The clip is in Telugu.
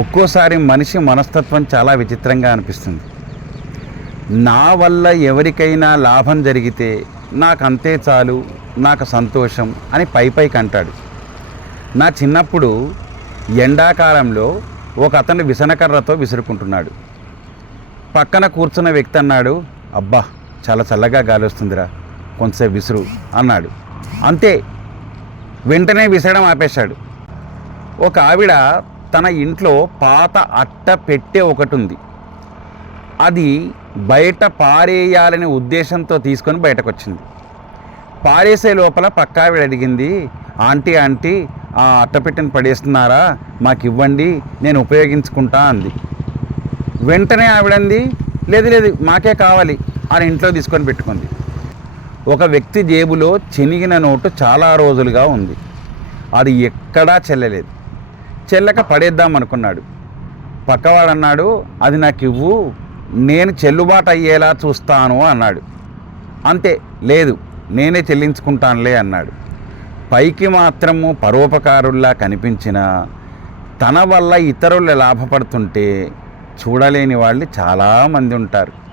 ఒక్కోసారి మనిషి మనస్తత్వం చాలా విచిత్రంగా అనిపిస్తుంది. నా వల్ల ఎవరికైనా లాభం జరిగితే నాకు అంతే చాలు నాకు సంతోషం అని పై పైకి అంటాడు నా చిన్నప్పుడు ఎండాకాలంలో ఒక అతను విసనకర్రతో విసురుకుంటున్నాడు. పక్కన కూర్చున్న వ్యక్తి అన్నాడు అబ్బా చాలా చల్లగా గాలి వస్తుందిరా కొంతసేపు విసురు అన్నాడు. అంతే వెంటనే విసరడం ఆపేశాడు. ఒక ఆవిడ తన ఇంట్లో పాత అట్ట పెట్టె ఒకటి ఉంది అది బయట పారేయాలనే ఉద్దేశంతో తీసుకొని బయటకు వచ్చింది పారేసే లోపల పక్కావిడ అడిగింది ఆంటీ ఆంటీ ఆ అట్టపెట్టెను పడేస్తున్నారా? మాకు ఇవ్వండి నేను ఉపయోగించుకుంటా అంది. వెంటనే ఆవిడంది లేదు లేదు మాకే కావాలి అని ఇంట్లో తీసుకొని పెట్టుకుంది. ఒక వ్యక్తి జేబులో చెనిగిన నోటు చాలా రోజులుగా ఉంది. అది ఎక్కడా చెల్లలేదు. చెల్లక పడేద్దాం అనుకున్నాడు. పక్కవాడు అన్నాడు అది నాకు ఇవ్వు నేను చెల్లుబాటు అయ్యేలా చూస్తాను అన్నాడు. అంతే లేదు నేనే చెల్లించుకుంటానులే అన్నాడు. పైకి మాత్రము పరోపకారుల్లా కనిపించిన తన వల్ల ఇతరులు లాభపడుతుంటే చూడలేని వాళ్ళు చాలామంది ఉంటారు.